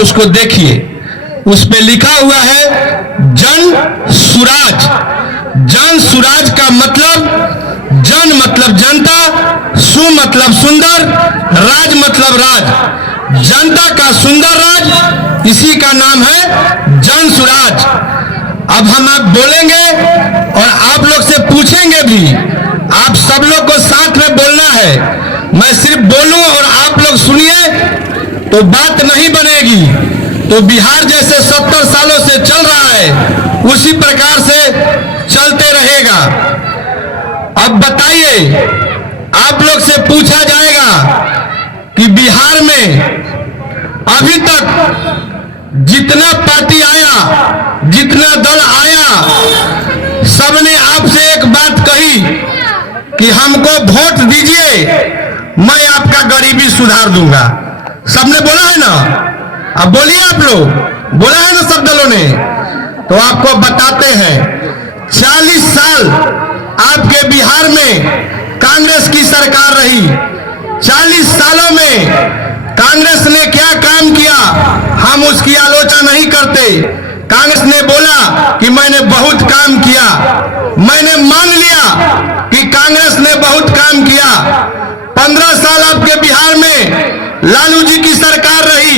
उसको देखिए। उस पे लिखा हुआ है जन सुराज। जन सुराज का मतलब जन मतलब जनता, सु मतलब सुंदर, राज मतलब राज। जनता का सुंदर राज, इसी का नाम है जन सुराज। अब हम आप बोलेंगे और आप लोग से पूछेंगे भी। आप सब लोग को साथ में बोलना है। मैं सिर्फ बोलूं और आप लोग सुनिए तो बात नहीं बनेगी। तो बिहार जैसे 70 सालों से चल रहा है उसी प्रकार से चलते रहेगा। अब बताइए, आप लोग से पूछा जाएगा कि बिहार में अभी तक जितना पार्टी आया, जितना दल आया, सबने आपसे एक बात कही कि हमको वोट दीजिए, मैं आपका गरीबी सुधार दूंगा। सबने बोला है ना? अब बोलिए, आप लोग बोला है ना सब दलों ने? तो आपको बताते हैं 40 साल आपके बिहार में कांग्रेस की सरकार रही। 40 सालों में कांग्रेस ने क्या काम किया हम उसकी आलोचना नहीं करते। कांग्रेस ने बोला कि मैंने बहुत काम किया। मैंने मान लिया कि कांग्रेस ने बहुत काम किया। 15 साल आपके बिहार में लालू जी की सरकार रही,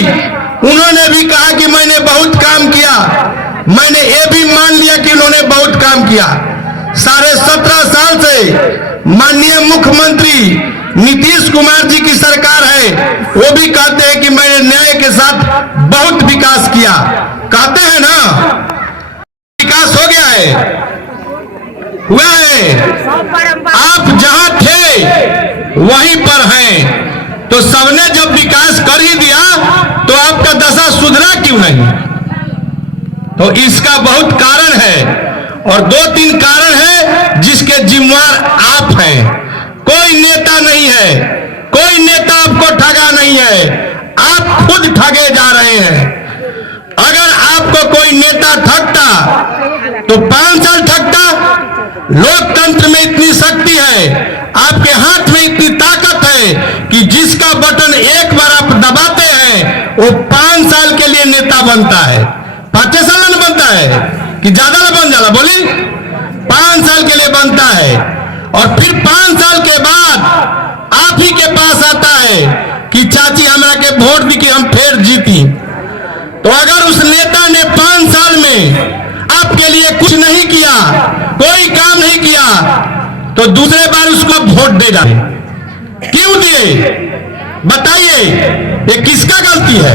उन्होंने भी कहा कि मैंने बहुत काम किया। मैंने ये भी मान लिया कि उन्होंने बहुत काम किया। 17.5 साल से माननीय मुख्यमंत्री नीतीश कुमार जी की सरकार है, वो भी कहते हैं कि मैंने न्याय के साथ बहुत विकास किया। कहते हैं ना, विकास हो गया है, हुआ है। आप जहां थे वहीं पर हैं। तो सबने जब विकास कर ही दिया तो आपका दशा सुधरा क्यों नहीं? तो इसका बहुत कारण है और 2-3 कारण है जिसके जिम्मेवार आप हैं। कोई नेता नहीं है, कोई नेता आपको ठगा नहीं है, आप खुद ठगे जा रहे हैं। अगर आपको कोई नेता ठगता तो 5 साल ठगता। लोकतंत्र में इतनी शक्ति है, आपके हाथ में इतनी ताकत है कि जिसका बटन एक बार आप दबाते हैं वो 5 साल के लिए नेता बनता है। 5 साल में बनता है कि ज्यादा बन जाला? बोली, 5 साल के लिए बनता है। और फिर 5 साल के बाद आप ही के पास आता है कि चाची हमरा के वोट दी कि हम फिर जीती। तो अगर उस नेता ने 5 साल में आपके लिए कुछ नहीं किया, कोई काम नहीं किया, तो दूसरे बार उसको वोट दे जाए। क्यों दिए? बताइए, ये किसका गलती है?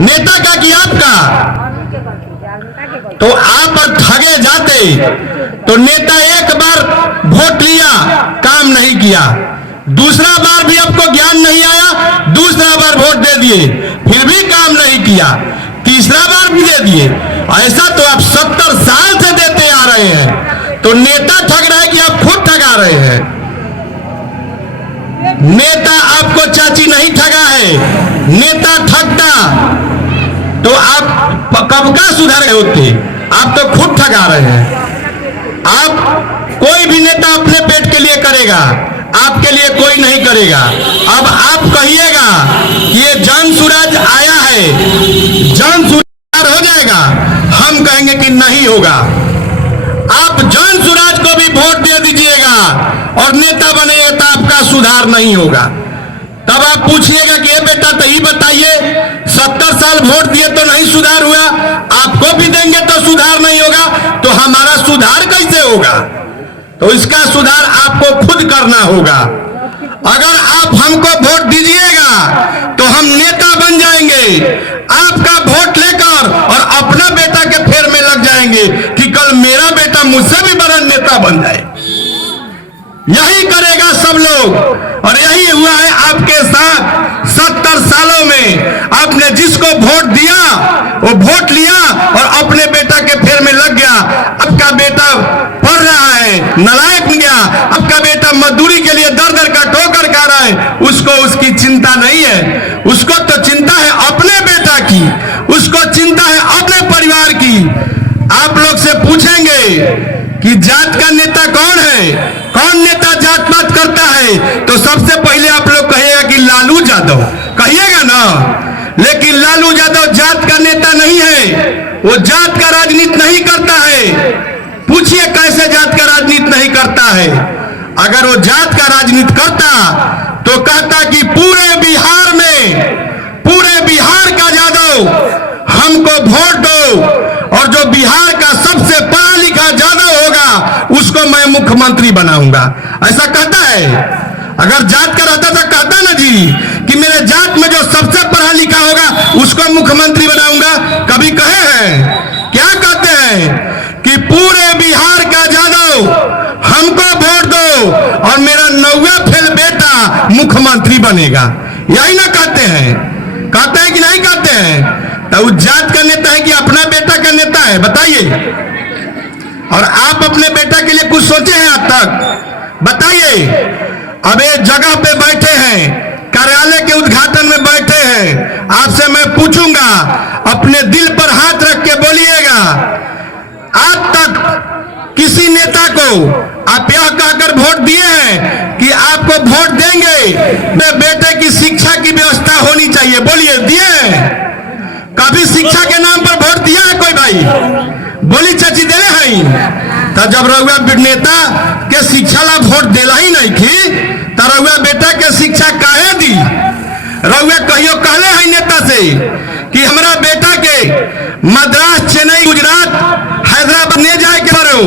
नेता का कि आपका? तो आप ठगे जाते तो नेता एक बार वोट लिया, काम नहीं किया, दूसरा बार भी आपको ज्ञान नहीं आया, दूसरा बार वोट दे दिए, फिर भी काम नहीं किया, तीसरा बार भी दे दिए। ऐसा तो आप 70 साल से देते आ रहे हैं। तो नेता ठग रहा है कि आप खुद ठगा रहे हैं? नेता आपको चाची नहीं ठगा है, नेता ठगता तो आप कब का सुधर होते? आप तो खुद ठगा रहे हैं। आप कोई भी नेता अपने पेट के लिए करेगा, आपके लिए कोई नहीं करेगा। अब आप कहिएगा कि ये जन सुराज आया है, जन सुराज हो जाएगा, हम कहेंगे कि नहीं होगा। आप जन सुराज को भी वोट दे दीजिएगा और नेता बनेगा तो आपका सुधार नहीं होगा। तब आप पूछिएगा कि ये बेटा तो ही बताइए, 70 साल वोट दिए तो नहीं सुधार हुआ, आपको भी देंगे तो सुधार नहीं होगा, तो हमारा सुधार कैसे होगा? तो इसका सुधार आपको खुद करना होगा। अगर आप हमको वोट दीजिएगा तो हम नेता बन जाएंगे, आपका वोट लेकर और अपना बेटा के फेर में लग जाएंगे कि कल मेरा बेटा मुझसे भी बड़ा नेता बन जाए। यही करेगा सब लोग और यही हुआ है आपके साथ। 70 सालों में आपने जिसको वोट दिया वो वोट लिया और अपने बेटा के फेर में लग गया। आपका बेटा पढ़ रहा है, नालायक बन गया, आपका बेटा मजदूरी के लिए दर दर का ठोकर खा रहा है, उसको उसकी चिंता नहीं है। उसको तो चिंता है अपने बेटा की, उसको चिंता है अपने परिवार की। आप लोग से पूछेंगे कि जात का नेता कौन है, कौन नेता जात पात करता है, तो सबसे पहले आप लोग कहिएगा कि लालू यादव, कहिएगा ना। लेकिन लालू यादव जात का नेता नहीं है, वो जात का राजनीति नहीं करता है। पूछिए कैसे जात का राजनीति नहीं करता है। अगर वो जात का राजनीति करता तो कहता कि पूरे बिहार का यादव हमको वोट दो, और जो बिहार का सबसे पढ़ा लिखा यादव होगा उसको मैं मुख्यमंत्री बनाऊंगा। ऐसा कहता है। अगर जात का रहता तो कहता ना जी कि मेरे जात में जो सबसे पढ़ा लिखा होगा उसको मुख्यमंत्री बनाऊंगा। कभी कहे हैं? क्या कहते हैं कि पूरे बिहार का यादव हमको वोट दो और मेरा 9वां फेल बेटा मुख्यमंत्री बनेगा। यही ना कहते हैं? कहते हैं कि नहीं कहते हैं? तो उस जात का नेता है कि अपना बेटा का नेता है? बताइए। और आप अपने बेटा के लिए कुछ सोचे हैं आज तक? बताइए। अब एक जगह पे बैठे हैं, कार्यालय के उद्घाटन में बैठे हैं, आपसे मैं पूछूंगा, अपने दिल पर हाथ रख के बोलिएगा, आज तक किसी नेता को आप यह कहकर वोट दिए हैं कि आपको वोट देंगे मेरे बेटे की शिक्षा की व्यवस्था होनी चाहिए? बोलिए, दिए? कभी शिक्षा के नाम पर वोट दिया है कोई भाई? बोली चाची दे हैं। तो जब रउआ नेता के शिक्षा ला वोट दिला ही नहीं थी तो रउआ बेटा के शिक्षा काहे दी? रउआ कहियो कहले है नेता से कि हमारा बेटा के मद्रास, चेन्नई, गुजरात, हैदराबाद ले जाए के करो,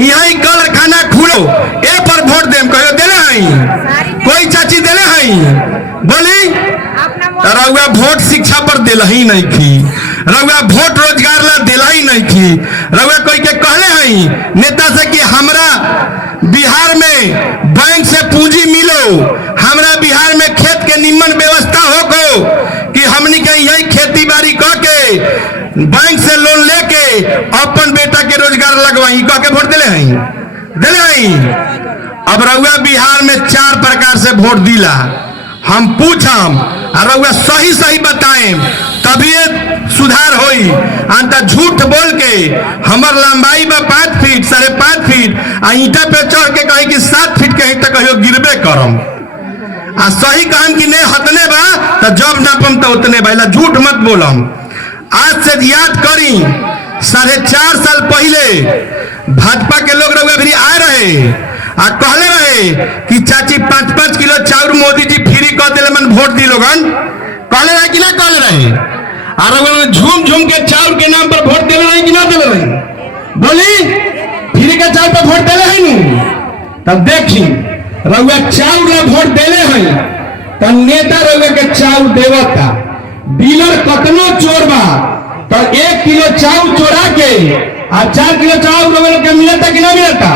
यही कारखाना खुलो, ए पर वोट देम? कहियो दिले हैं? कोई चाची दिले हैं? बोली? रउआ वोट शिक्षा पर दिला ही नहीं थी, रउआ वोट रोजगार ला दिला ही नहीं थी। रउआ कोई के कहले हैं नेता से कि हमरा बिहार में बैंक से पूंजी मिलो, हमरा बिहार में खेत के निम्न व्यवस्था हो गो कि हमनी के यही खेती बाड़ी कह के बैंक से लोन लेके अपन बेटा के रोजगार लगवाई कह के वोट दिले हैं? दिले हैं? अब रउआ बिहार में 4 प्रकार से वोट दिला। हम पूछम और रउआ सही सही बताएं तभी सुधार होई। अंत झूठ बोल के हमर लंबाई बा 5 फीट, 5.5 फीट, आ ईटा पे चढ़ के कहीं कि 7 फीट कहीं तक कहियो गिरबे करम, आ सही कहम कि नहीं हतने बा तो जब नापम तो उतने बा। झूठ मत बोलम। आज से याद करी 4.5 साल पहले भाजपा के लोग रउआ भी आए रहे आ कहले रहे कि चाची 5-5 किलो चाउर मोदी जी फ्री कर दिले, मन वोट दी लोगन। कहले रहे कि ना कहले रहे? और झूम झूम के चाउर के नाम पर वोट दिले रहे कि ना दिले रहे? बोली? फ्री के चाउर पर वोट दिले है नु? तब देखी रउआ चाउर ला वोट दिले है तो नेता रउआ के चाउर देवता, डीलर कतनो चोर बा तो 1 किलो चाउर चोरा के आ 4 किलो चाउर रउआ के मिलता कि ना मिलता?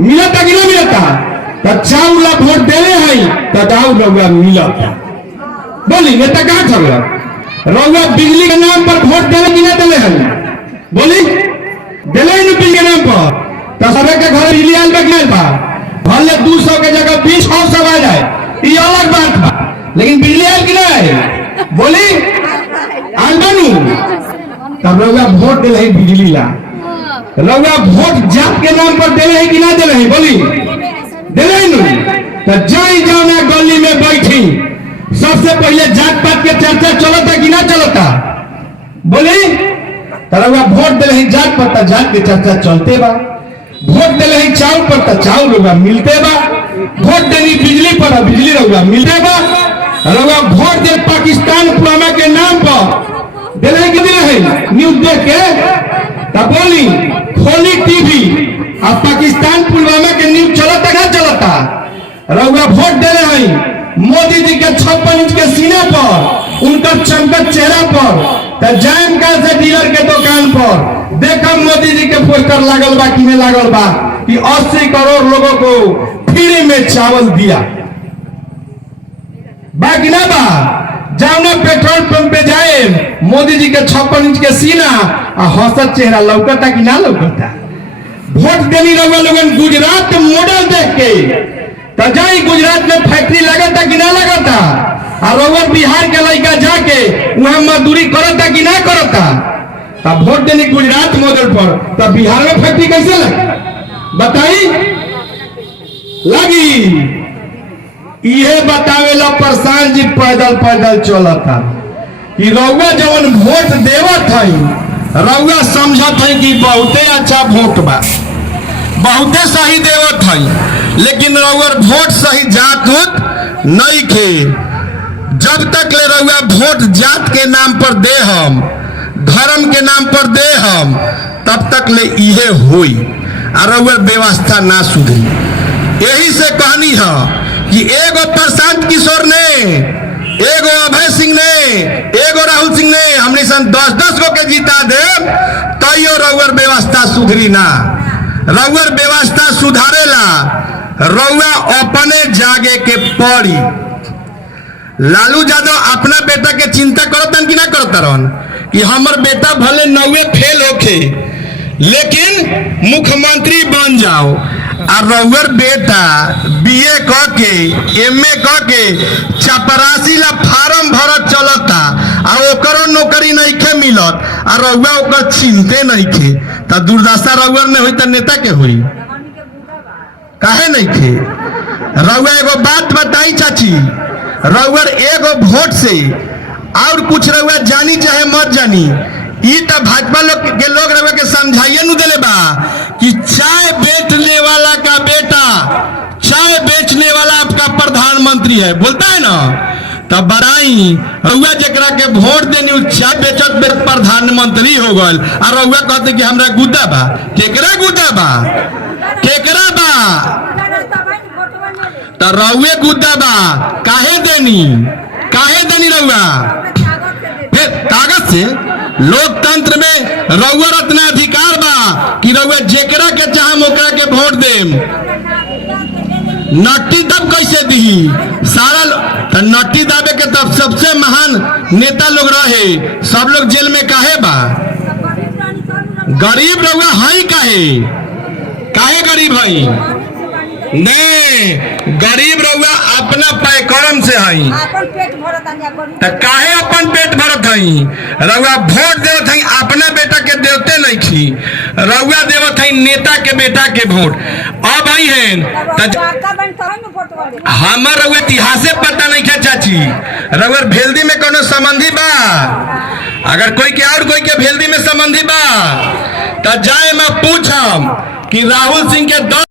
मिलता कि ना मिलता? तो चाउर ला वोट दिले है तो चाउर रउआ मिलता। बोली नेता कहाँ छगला? रउआ बिजली के नाम पर वोट दिले कि ना दिले है? बोली? दिले ही बिजली के नाम पर तो सबे के घर बिजली आल बा कि नहीं बा? भले 200 के जगह 20 हाउस आ जाए, ये अलग बात बा, लेकिन बिजली आल कि नहीं? बोली? आल बनू तब रउआ वोट दिले है बिजली ला। रउआ वोट जात के नाम पर दिले है कि ना दिले है? बोली? दिले ही नहीं। तो जय जाना गली में बैठी सबसे पहले जात पात के चर्चा चलता कि ना चलता? बोली? तो रउआ वोट दिले है जात पर तो जात के चर्चा चलते बा, वोट दिले ही चाउर पर तो चाउर रउआ मिलते बा, वोट देनी बिजली पर बिजली रउआ मिलते बा। रउआ वोट दे पाकिस्तान पुलवामा के नाम पर दिले कि दिले है? न्यूज देख के तब बोली खोली टीवी अब पाकिस्तान पुलवामा के न्यूज चलता ना चलता? रउआ वोट दिले है मोदी जी के 56 इंच के सीने पर, उनका चमकत चेहरा पर, तो जाम का से डीलर के दुकान पर देखा मोदी जी के पोस्टर लागल बा कि नहीं लागल बा कि 80 करोड़ लोगों को फ्री में चावल दिया बाकी ना बा? जाओ ना पेट्रोल पंप पे जाए, मोदी जी के 56 इंच के सीना और हंसत चेहरा लौकता कि ना लौकता? वोट देनी रउआ लोगन गुजरात मॉडल देख के तो जाई गुजरात में फैक्ट्री लगता कि ना लगता? और रउआ बिहार के लड़का जाके वहां मजदूरी करता कि ना करता? तब वोट देनी गुजरात मॉडल पर तो बिहार में फैक्ट्री कैसे लगे? बताई? लगी। ये बतावेला प्रशांत जी पैदल पैदल चलता कि रउआ जवन वोट देवत हई रउआ समझत हई कि बहुते अच्छा वोट बा, बहुते सही देवत हई, लेकिन रउआ वोट सही जात होत नहीं खे। जब तक ले रउआ वोट जात के नाम पर दे हम, धर्म के नाम पर दे हम, तब तक ले इहे होई और रउआ व्यवस्था ना सुधरी। यही से कहनी है कि एगो प्रशांत किशोर ने, एगो अभय सिंह ने, एगो राहुल सिंह ने हमने सन 10-10 गो के जीता दे तैयो रउआ व्यवस्था सुधरी ना। रउआ व्यवस्था सुधारेला रउआ अपने जागे के पड़ी। लालू यादव अपना बेटा के चिंता करतन कि ना करतन कि हमर बेटा भले 9वे फेल होके लेकिन मुख्यमंत्री बन जाओ, और रउआ बेटा BA क के MA क के चपरासी ला फार्म भरत चलता और ओकरो नौकरी नहीं खे मिलत और रउआ ओकर चिंते नहीं खे, तो दुर्दशा रउआ ने हुई तो नेता के हुई काहे नहीं खे। रउआ एगो बात बताई चाची, रउआ एगो वोट से और कुछ रउआ जानी चाहे मत जानी, ई तो भाजपा के लोग रउआ के समझाइए नु देले बा कि चाय बेचने वाला का बेटा चाय बेचने वाला आपका प्रधानमंत्री है, बोलता है ना। तब बड़ाई रउआ जकरा के वोट देनी चाय बेचत प्रधानमंत्री हो गल और रउआ कहते कि हमरा गुद्दा बा। केकरा गुद्दा बा, केकरा बा, तो रउए गुद्दा बा। काहे देनी, काहे देनी रउआ कागज से। लोकतंत्र में रउआ रत्ना अधिकार बा कि रउआ जेकरा के चाहे ओकरा के वोट देम। नट्टी दब कैसे दी सारा नट्टी दाबे के तब सबसे महान नेता लोग रहे, सब लोग जेल में काहे बा। गरीब रउआ हई काहे, काहे गरीब हई नहीं, गरीब रउआ अपना पैकरम से हई तो काहे अपन पेट भरत हई। रउआ वोट देवत हई अपना बेटा के देवते नहीं खी, रउआ देवत हई नेता के बेटा के वोट। अब आई है हमार रउआ इतिहासे पता नहीं क्या चाची, रउआ भेल्दी में कोनो संबंधी बा, अगर कोई के और कोई के भेल्दी में संबंधी बा तो जाए मैं पूछम कि राहुल सिंह के